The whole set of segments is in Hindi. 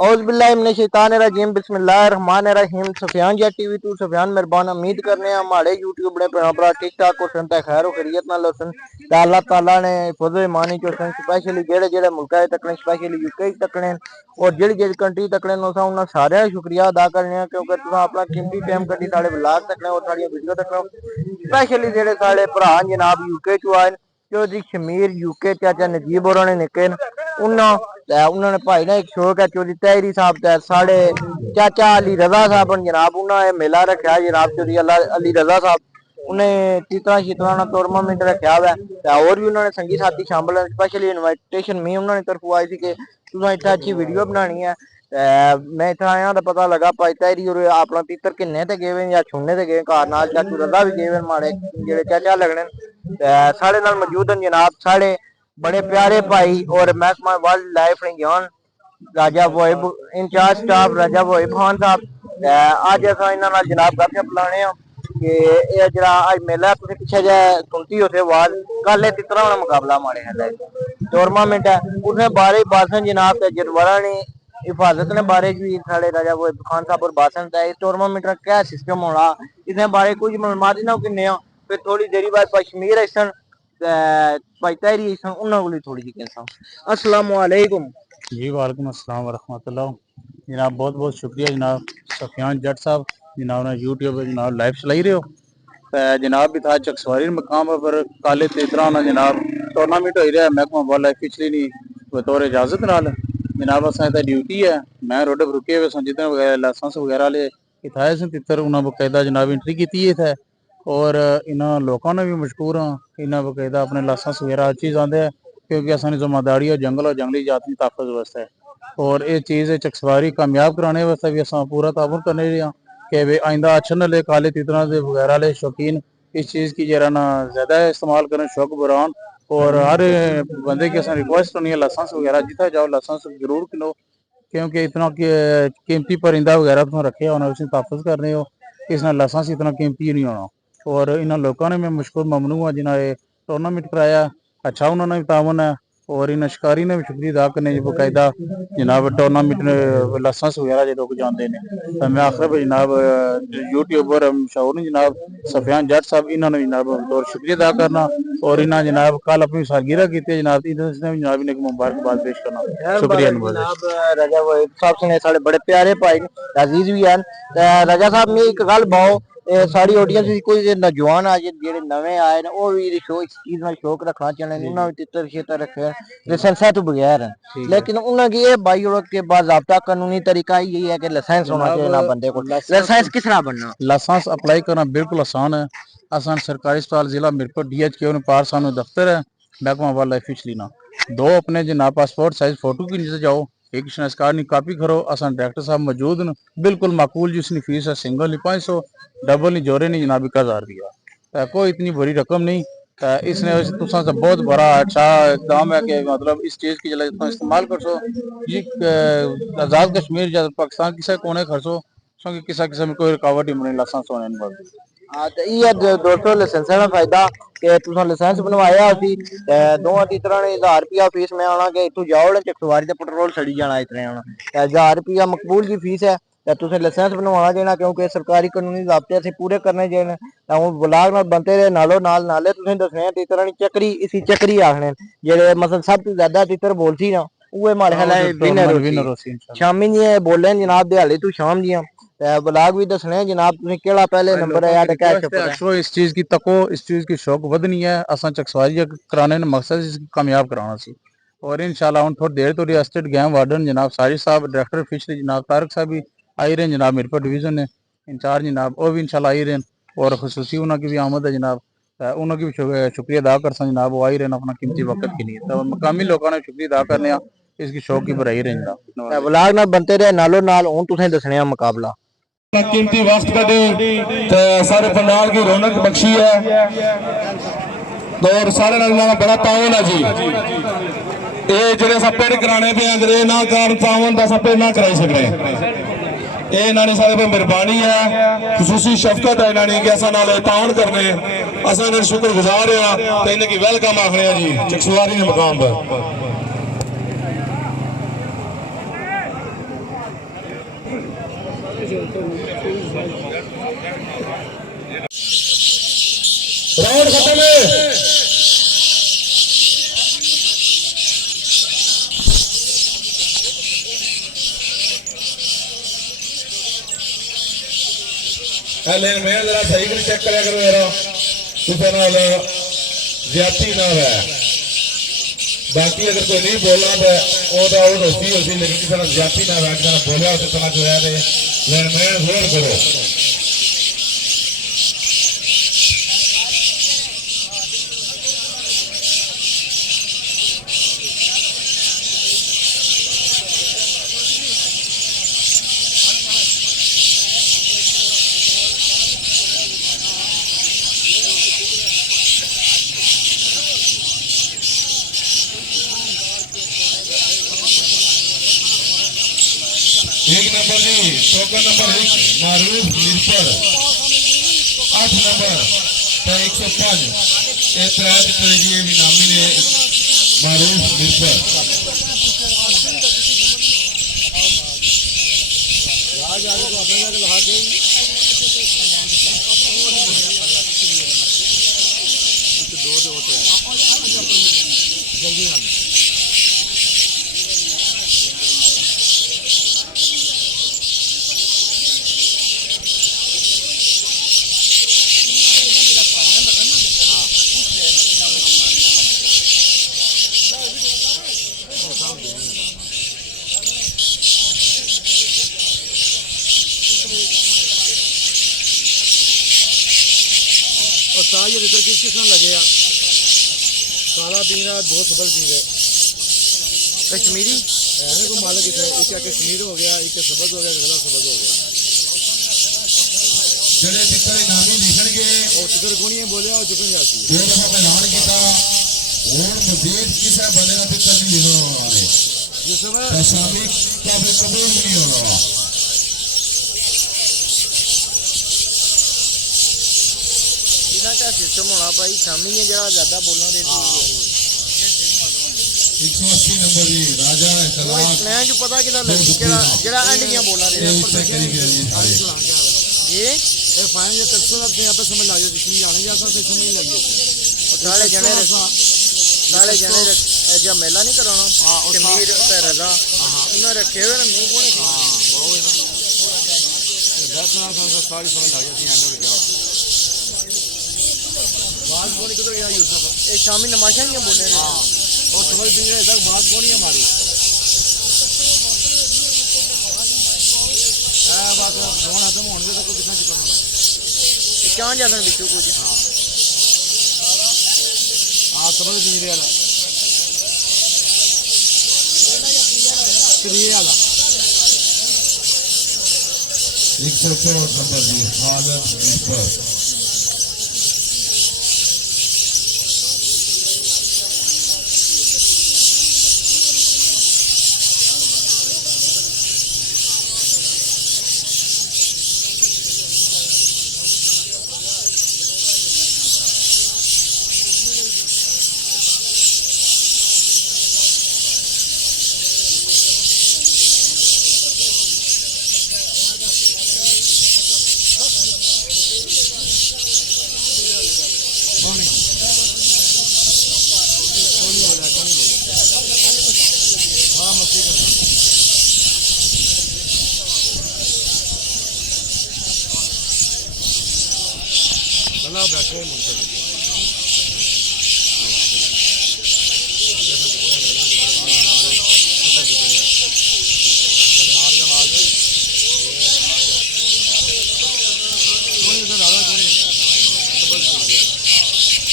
औज़ुबिल्लाहिमिनश्शैतानिर्रजीम बिस्मिल्लाहिर्रहमानिर्रहीम। सुफियान या टीवी टू सुफियान मेहरबान उम्मीद करने हमारे यूट्यूब ने भरा ठीक ठाक हो सन खैर खैरियत नाल हो सन। अल्लाह ताला ने फजल मानी चो सन स्पेशली जेड़े जेड़े मुल्का तकने स्पेशली यूके तकने और जेड़ी जेड़ी कंट्री तकने उन्हें सारे शुक्रिया अदा करने क्योंकि तुम अपना कीमती टाइम कड्डी साढ़े ब्लॉग तकने और साड़ी वीडियो तकने स्पेशली जेड़े साढ़े भरा जनाब यूके चो आए चौधरी शमीर यूके चाचा नजीब और निके उन्होंने भाई ना एक शौक है चौधरी तहरी साहब साढ़े चाचा अली रजा साहब जनाब उन्होंने मेला रखा जनाब चौधरी अली रजा साहब उन्हें तीतरा शीतरा टूर्नामेंट रखा हुआ है और भी उन्होंने संगी साथी शामिल है स्पेशली इन्वाइटेशन मी उन्होंने तरफों आई थी कि तुम इतना अच्छी वीडियो बनानी है। मैं इतना आया तो पता लगा भाई तहरी और अपना तीतर किन्ने ते गए या छुड़ने ते गए घर नाल चाचू रजा भी गए माड़े जेड़े चाचा लगने साढ़े नाल मौजूद हैं जनाब साढ़े बड़े प्यारे भाई और महकमा वाइल्ड लाइफ निगरान राजा वोइब इंचार्ज स्टाफ राजा वोइब खान साहब अज अस इन्होंने जनाब गपशप लाने कि यह जरा अज मेला तुम पिछे जे सुनती हो आवाज कल तितरा वाला मुकाबला मारे है टूर्नामेंट है उसने बारे बासन जनाब जरवाड़ा ने हिफाजत ने बारे भी साढ़े राजा वोइब खान साहब और बासन इस टूर्नामेंट का क्या सिस्टम होना इसमें बारे कुछ मालूमात ना किन्ने फिर थोड़ी देरी बाद कश्मीर ऐसा भाई तहरी ऐसा उन्होंने थोड़ी जी कैसा अस्सलाम वालेकुम जी वालेकुम अस्सलाम वरहमतुल्लाह। जनाब बहुत बहुत शुक्रिया जनाब सफियान जट साहब जनाब ने यूट्यूब पर जनाब लाइव चलाई रहे हो जनाब भी था चकसवारी मकाम पर काले तेतरा ना जनाब टूर्नामेंट हो रहा है महकमा वाइल्ड लाइफ फिशरी नी बतौर इजाजत नाल जनाब असा ड्यूटी है मैं रोड पर रुके हुए सन जितने वगैरह लाइसेंस वगैरह ले इताए सन तितर उन्हें बकायदा जनाब एंट्री की है और इन्होंने लोगों ने भी मशहूर हाँ इन्हें बकायदा अपने लाइसेंस वगैरह हर चीज़ आते हैं क्योंकि असनी जिम्मेदारी है जंगल और जंगली जाती तहफ़्फ़ुज़ वास्ते और ये चीज़ चकसवारी कामयाब कराने वास्ते भी असा पूरा ताबन करने रहे कि भाई आइंदा अच्छा न ले काले तितरा से वगैरह ले शौकीन इस चीज़ की जरा ना ज़्यादा इस्तेमाल करें शौक बुरान और हर बंदे की असा रिक्वेस्ट होनी है लाइसेंस वगैरह जितना जाओ लाइसेंस जरूर किलो क्योंकि इतना कीमती परिंदा वगैरह तुम रखे होना उसे तहफ़्फ़ुज़ करने हो इसने लाइसेंस इतना कीमती नहीं होना और इन लोगों ने मैं मशहूर ममनू हाँ जिन्हें टूर्नामेंट कराया अच्छा उन्होंने भी तावन है और इन शिकारी ने भी शुक्रिया अदा करने बकायदा जनाब टूर्नामेंट लाइसेंस वगैरह जो लोग जाते हैं तो मैं आखिर में जनाब यूट्यूबर मशहूर जनाब सफियान जट साहब इन्होंने जनाब और शुक्रिया अदा करना और इन्हें जनाब कल अपनी सालगिरह की जनाब इन्होंने जनाब इन्हें मुबारकबाद पेश करना शुक्रिया जनाब राजा साहब ने साढ़े बड़े प्यारे भाई अजीज भी हैं राजा साहब ने एक गल पाओ सारी ऑडियंस कोई नौजवान आज जेडे नवे आए वो भी शो इस चीज में शौक रखना चाहते उन्होंने तितर शेतर रखे लाइसेंस तो बगैर है लेकिन उन्होंने ये बाई के बाद ज़ाब्ता कानूनी तरीका यही है कि लाइसेंस होना चाहिए ना बंदे को लाइसेंस किस तरह बनना लाइसेंस अप्लाई करना बिल्कुल आसान है आसान सरकारी अस्पताल जिला मिरपुर DHQ पार सानू दफ्तर है महकमा वाइल्ड लाइफ फिशरी ना दो अपने जनाब पासपोर्ट साइज फोटो की नीचे जाओ एक शनाख्त कार्ड की कापी करो आसान डायरेक्टर साहब मौजूद न बिल्कुल माकूल जिसकी फीस है सिंगल नहीं 500 डबल नहीं जोरे नहीं जनाब 1000 रुपया कोई इतनी बड़ी रकम नहीं इसने तुसा से बहुत बड़ा अच्छा इकदाम है कि मतलब इस चीज़ की तुम इस्तेमाल कर सो ये आज़ाद कश्मीर या पाकिस्तान किसी कोने खर्चो क्योंकि किसी किस्म में कोई रुकावट ही नहीं लाइसेंस होने बाद हाँ तो ये दोस्तों लाइसेंस का फायदा कि तुम लाइसेंस बनवाया अभी दो तीतर ने 1000 रुपया फीस में आना कि इतों जाओ चकसवारी से पेट्रोल सड़ी जाना इतने आना 1000 रुपया मकबूल की फीस है तुम लाइसेंस बनवाना देना क्योंकि सरकारी कानूनी ज़ाब्ते असीं पूरे करने देने हूँ ब्लाग नाल बनते रहे नालों नाल नाले तुसें दसने तीतर चक्री इसी चक्री आखने जेडे मतलब सब तो ज्यादा तीतर बोलती ना वो माड़े हाल विनर शामी जी बोले जनाब दिहाड़ी तू शाम जी ब्लाग भी दसने जनाब तुम केड़ा पहले नंबर है अक्सर इस चीज की तको इस चीज की शौक वधनी है असा चकसवारी कराने मकसद इसकी कामयाब कराना सी और इंशाल्लाह हम थोड़ी देर तो रियासत गेम वार्डन जनाब साजिद साहब डायरेक्टर फिशरी जनाब तारक साहब भी आई रहे जनाब मिरपुर डिवीजन ने इंचार्ज जनाब वो भी इंशाल्लाह आई रहे और खसूसी उन्होंने भी आमद है जनाब उन्होंने भी शुक्रिया अदा कर जनाब वो आई रहे अपना कीमती वक्त के लिए तो मकामी लोगों ने शुक्रिया अदा करने इसकी शौक की बढ़ाई रहे जनाब ब्लाग नाल बनते रहे नालों नाल हूँ तुसें दसने मुकाबला कीमती वक्त कटे सारे पंडाल की रौनक बख्शी है तो सारे बड़ा तावन है जी ये जो पेड़ कराने पे अगर ना कर तावन का पेड़ ना कराई सकते ये इन्होंने सारे पे मेहरबानी है खसूसी शफकत है इन्होंने कि असा नाल तावन करने असा इन्हें शुक्र गुजार हाँ तो इन्हें वेलकम आखने जी चकसवारी के मकाम पर राउंड खत्म है। लेकिन मैं जरा सही कर चेक करा करो यार, किसी नाल ज्यादती ना है। बाकी अगर कोई नहीं बोलना तो वो आउट होती होती, लेकिन किसी नाल ज्यादती ना है, किसी बोलिया तो तना जो है लेकिन मैं जोर करो। एक नंबर जी, टोकन नंबर 1 मारूफ मिर्पर, 8 नंबर 105 ये त्रै जी भी नामी ने मारूफ मिर्पर। और साज इधर किस किस्म लगे आ काला पीना 2 सबल पी गए कश्मीरी है को मालिक इधर एक कश्मीर हो गया, एक सबज हो गया, अगला सबज हो गया। ਜਿਹੜੇ ਪਿੱਤਰ ਇਨਾਮੀ ਲਿਖਣਗੇ और चित्र गुणियां बोले और चुकन जाती है। ਦੋ ਦਫਾ ਐਲਾਨ ਕੀਤਾ, ਹੁਣ ਮਜ਼ੀਦ ਕਿਸੇ ਬੰਦੇ ਦਾ ਪਿੱਤਰ ਨਹੀਂ ਲਿਖਣ ਆਉਣਾ ਨੇ जिस समय ਤਾਂ ਸ਼ਾਮੀ ਕਾਬਲ ਕਬੂਲ ਵੀ ਨਹੀਂ ਹੋਣਾ। ਇਹਦਾ ਕਿਆ ਸਿਸਟਮ ਹੋਣਾ ਭਾਈ? ਸ਼ਾਮੀ ਨੇ ਜਿਹੜਾ ਜ਼ਿਆਦਾ ਬੋਲਣਾ ਦੇ 180 ਨੰਬਰ ਜੀ ਰਾਜਾ ਇਤਲਾਕ ਮੈਂ ਜੋ ਪਤਾ ਕਿਦਾ ਲੱਗੀ ਜਿਹੜਾ ਐਂਡ ਦੀਆਂ ਬੋਲਣਾ ਦੇ ਇਹ ਚੈੱਕ ਕਰੀ ਗਿਆ ਜੀ ਸਾਰੇ। ਇਹ ये फाइन ये तक अपने यहाँ पे समझ लगे जिसमें जाने जा सकते समझ नहीं लगी साले जने जो मेला नहीं कराना कमीर ते रजा उन्हें रखे हुए नहीं कोने सारी समझ लगे थी एंड में क्या बात कौन किधर गया यूसुफ ये शामी नमाशा नहीं बोले और समझ भी नहीं तक बात कौन है हमारी बात फोन खत्म होने तक कोई कितना चुका नहीं क्या जाता बिचू कुछ हाँ समझ भी नहीं रहा प्रिय वाला 164 नंबर जी खालिद मिर्पर। गला बैठे मुझसे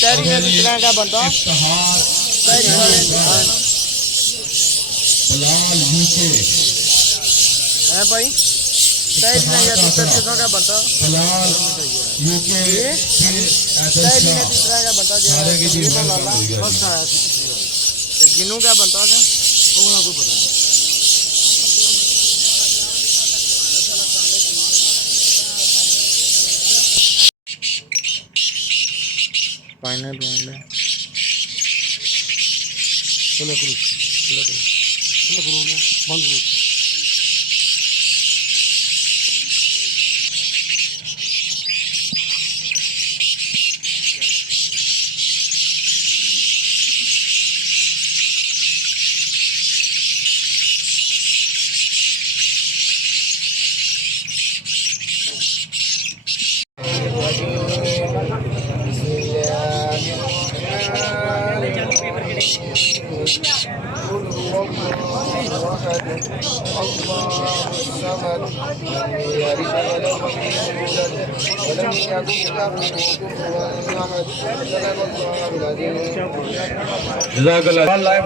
तेरी में कितना का बनता इफ्तिहार तेरी वाले बलाल यूके है भाई तेरी में या तीसरा कितना का बनता बलाल यूके फिर तेरी में तीसरा का बनता सारे की जो चीज लाला फर्स्ट आया थी पिछली बार जिनू का बनता है वो ना कोई पता नहीं फाइनल राउंड है चलो करो चलो करो बंद करो लाइव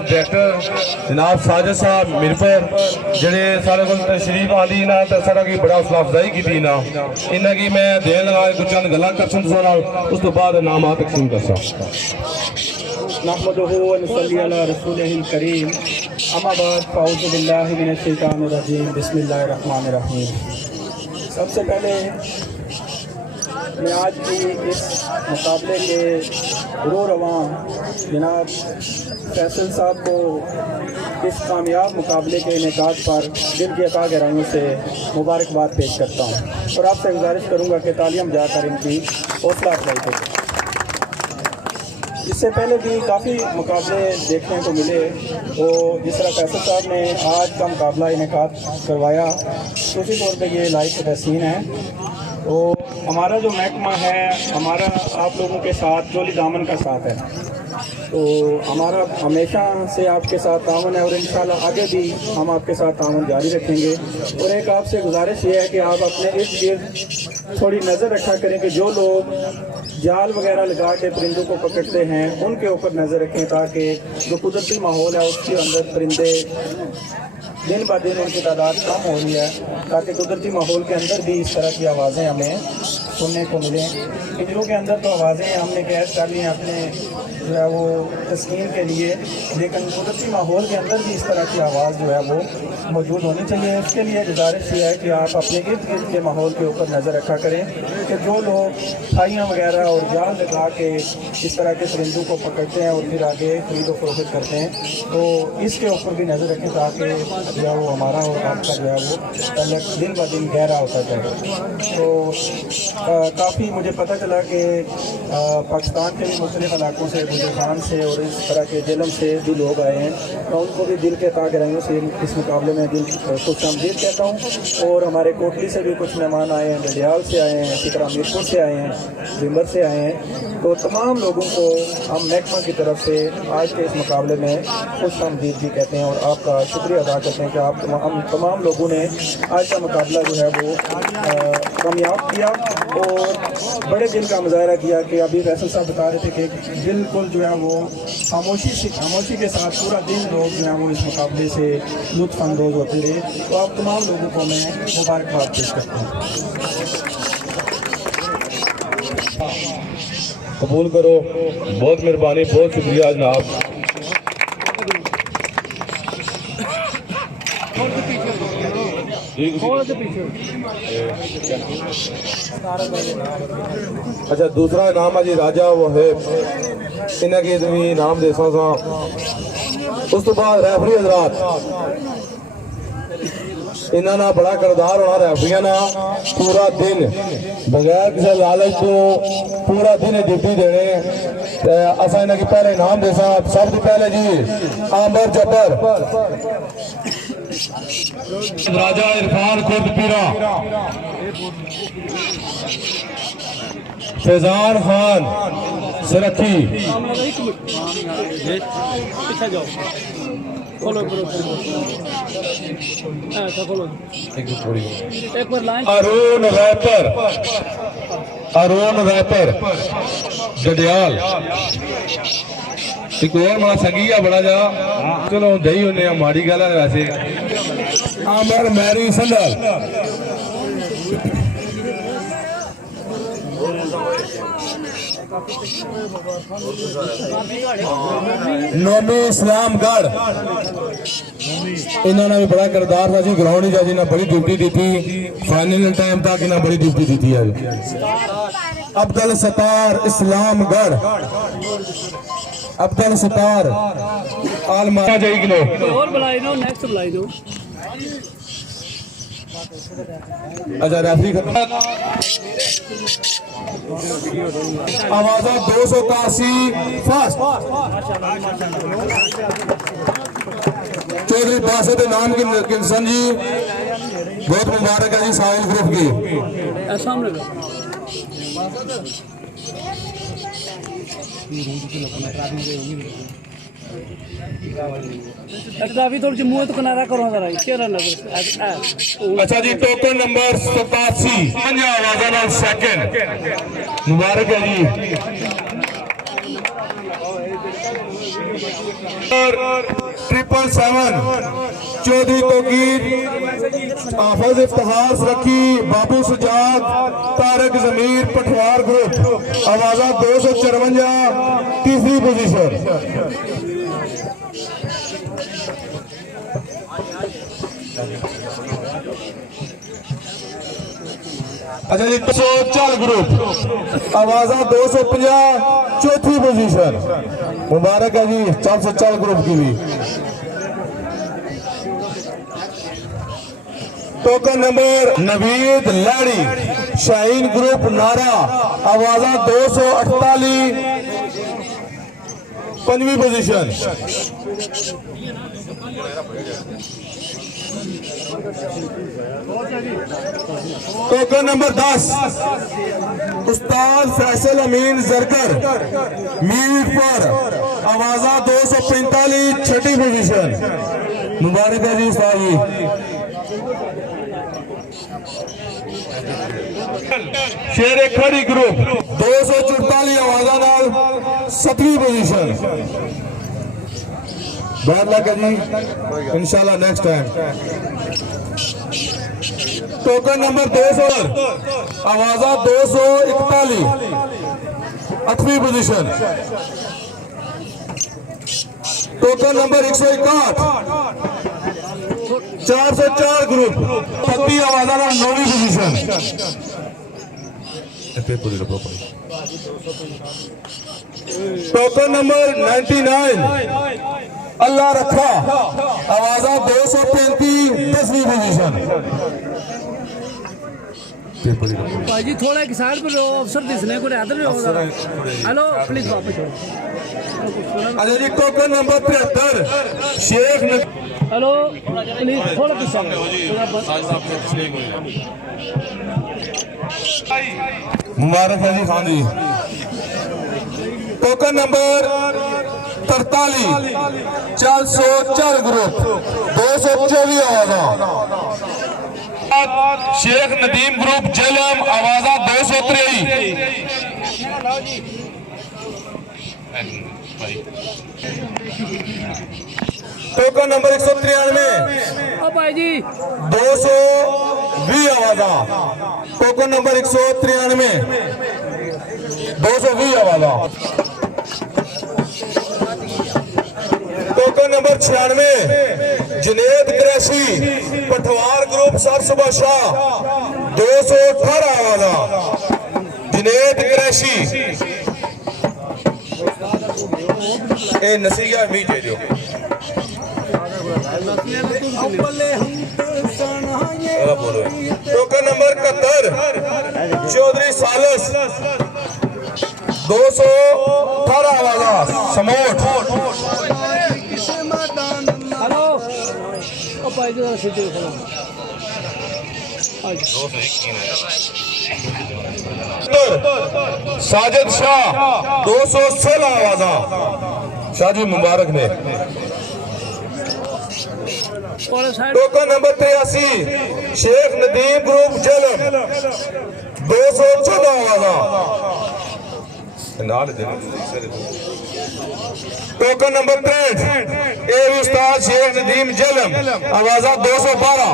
डायरेक्टर जनाब साजिद साहब मिरपुर जेडे सारे को तशरीफ आंदी ना तो सारा की बड़ा हौसला अफजाई की ना इन्हें की मैं देन लगा कुछ चंद गल्लां कर उस तो बाद नाम तकसीम कर नहमदुहु व नसल्ली अला रसूलिहिल करीम अम्मा बाद फ़अऊज़ु बिल्लाहि मिनश शैतानिर रजीम बिस्मिल्लाहिर रहमानिर रहीम। सबसे पहले मैं आज की इस मुकाबले के रवां जनाब फैसल साहब को इस कामयाब मुकाबले के इनेकाद पर दिल की अता गहराइयों से मुबारकबाद पेश करता हूँ और आपसे गुजारिश करूँगा कि तालियां बजाकर इनकी हौसला अफजाई करें। इससे पहले भी काफ़ी मुकाबले देखने को मिले, तो जिस तरह फैसल साहब ने आज का मुकाबला इनेकाद करवाया उसी तौर पे ये लाइक तहसीन है। तो हमारा जो महकमा है हमारा आप लोगों के साथ जोली दामन का साथ है, तो हमारा हमेशा से आपके साथ तावन है और इंशाल्लाह आगे भी हम आपके साथ तावन जारी रखेंगे। और एक आपसे गुजारिश ये है कि आप अपने इर्द गिर्द थोड़ी नज़र रखा करें कि जो लोग जाल वगैरह लगा के परिंदों को पकड़ते हैं उनके ऊपर नज़र रखें, ताकि जो कुदरती माहौल है उसके अंदर परिंदे दिन ब दिन उनकी तादाद कम हो रही है, ताकि कुदरती माहौल के अंदर भी इस तरह की आवाज़ें हमें सुनने को मिलें। पिंजरों के अंदर तो आवाज़ें हमने कैद कर ली हैं अपने जो है वो तस्कीन के लिए, लेकिन कुदरती माहौल के अंदर भी इस तरह की आवाज़ जो है वो मौजूद होनी चाहिए। उसके लिए गुजारिश ये है कि आप अपने इर्द गिर्द के माहौल के ऊपर नज़र रखा करें कि जो लोग छाइयाँ वगैरह और जाल लगा के इस तरह के परिंदों को पकड़ते हैं और फिर आगे खरीद व फरोख्त करते हैं, तो इसके ऊपर भी नज़र रखें ताकि जो है वो हमारा और आपका जो है वो तल्लुक़ दिन ब दिन गहरा होता जाए। तो काफ़ी मुझे पता चला कि पाकिस्तान के भी मुख्तलिफ़ इलाकों से बुजुर्गान से और इस तरह के जेलम से भी लोग आए हैं, मैं उनको भी दिल के तागराइयों से इस मुकाबले में दिल खुशामदीद कहता हूँ। और हमारे कोटली से भी कुछ मेहमान आए हैं, गडियाल से आए हैं, सिकरा मीरपुर से आए हैं, विम्बर से आए हैं, तो तमाम लोगों को हम महकमा की तरफ से आज के इस मुकाबले में खुशामदीद भी कहते हैं और आपका शुक्रिया अदा करते हैं कि आप तमाम लोगों ने आज का मुकाबला जो है वो कामयाब किया और बड़े दिल का मुजाहरा किया कि अभी फैसल साहब बता रहे थे कि बिल्कुल जो है वो खामोशी के साथ पूरा दिन लोग जो है वो इस मुकाबले से लुत्फ़अंदोज़ होते रहे। तो आप तमाम लोगों को मैं मुबारकबाद पेश करता हूँ। कबूल करो, बहुत मेहरबानी, बहुत शुक्रिया जनाब। अच्छा दूसरा इनाम है जी राजा वो है इन्हें के भी इनाम दे सा उस तो बाद रेफरी हजरात इन्हों ना बड़ा किरदार होना रेफरियां ना पूरा दिन बगैर किसी लालच तो पूरा दिन ड्यूटी देने असा इन्हें की पहले इनाम दे सा सब तो पहले जी आमर जब्बर राजा इरफान खुर्द पीरा फैजान खान सरखी अरुण रैपर गडियाल एक और बड़ा संगी है बड़ा जा चलो दही होने माड़ी गल है वैसे आमर मैरी संदल नोमी इस्लामगढ़ इन्होंने भी बड़ा किरदार था जी ग्राउंड ही जी बड़ी ड्यूटी दी थी फाइनल टाइम तक इन्हें बड़ी ड्यूटी दी थी। अब्दुल सत्तार इस्लामगढ़ अब्दुल सत्तार आलमा जाएगी और बुलाई दो नेक्स्ट बुलाई दो। अच्छा रेफरी आवाजा 281 फर्स्ट चौधरी बासत नाम की किसान जी बहुत मुबारक है जी साहिल ग्रुप की। काफी थोड़ी मुंह तो किनारा करो जरा केरा नजर अच्छा जी टोकन नंबर 87 आवाजा नाल सेकंड मुबारक है जी। और 777 चौधरी तौकीर हाफिज इफ्तिखार रखी बाबू सजाद तारक जमीर पठवार ग्रुप आवाजा 254 तीसरी पोजीशन। अच्छा जी 204 ग्रुप आवाजा 250 चौथी पोजीशन मुबारक है जी 404 ग्रुप की भी। टोकन नंबर नवीद लाड़ी शाहीन ग्रुप नारा आवाजा 248 5वीं पोजीशन। टोकन नंबर 10 उस्ताद फैसल अमीन जरकर मीर पर आवाजा 245 छठी पोजीशन मुबारक है जी उस्ताद जी। शेर खड़ी ग्रुप 244 आवाजा नाल 7वीं पोजीशन। बैड लक है जी इंशाल्लाह नेक्स्ट टाइम। टोकन नंबर 200 आवाजा 241 8वीं पोजीशन। टोकन नंबर 161 404 ग्रुप 25 आवाजा 9वीं पोजीशन। टोकन नंबर 99 अल्लाह रखा आवाजा 235 10वीं पोजीशन। भाजी थोड़ा एक साइड पर अफसर दिसने को इधर होगा। हेलो प्लीज वापस अच्छा जी token number 73 Sheikh hello please थोड़ा पीछे मुबारक है जी Khan ji. Token number 43 404 group 224 आवाजा शेख नदीम ग्रुप जेलम आवाजा 223। टोकन नंबर 193 भाई जी 220 आवाजा। टोकन नंबर 193 220 आवाजा। टोकन नंबर 96 जुनेद कुरैशी पठवार ग्रुप सरसुबा शाह 218 आवाजा। जुनेद कुरैशी ए नसीहा भी दे टोकन नंबर 71 चौधरी सालस 218 आवाजा समोट। हेलो भाई जी सीटी साजिद शाह 216 आवाजा शाह जी मुबारक ने। Token number 83 Sheikh Nadeem group Jhelum 214 आवाजा। टोकन नंबर 63 उस्ताद शेख नदीम जेलम आवाजा 212।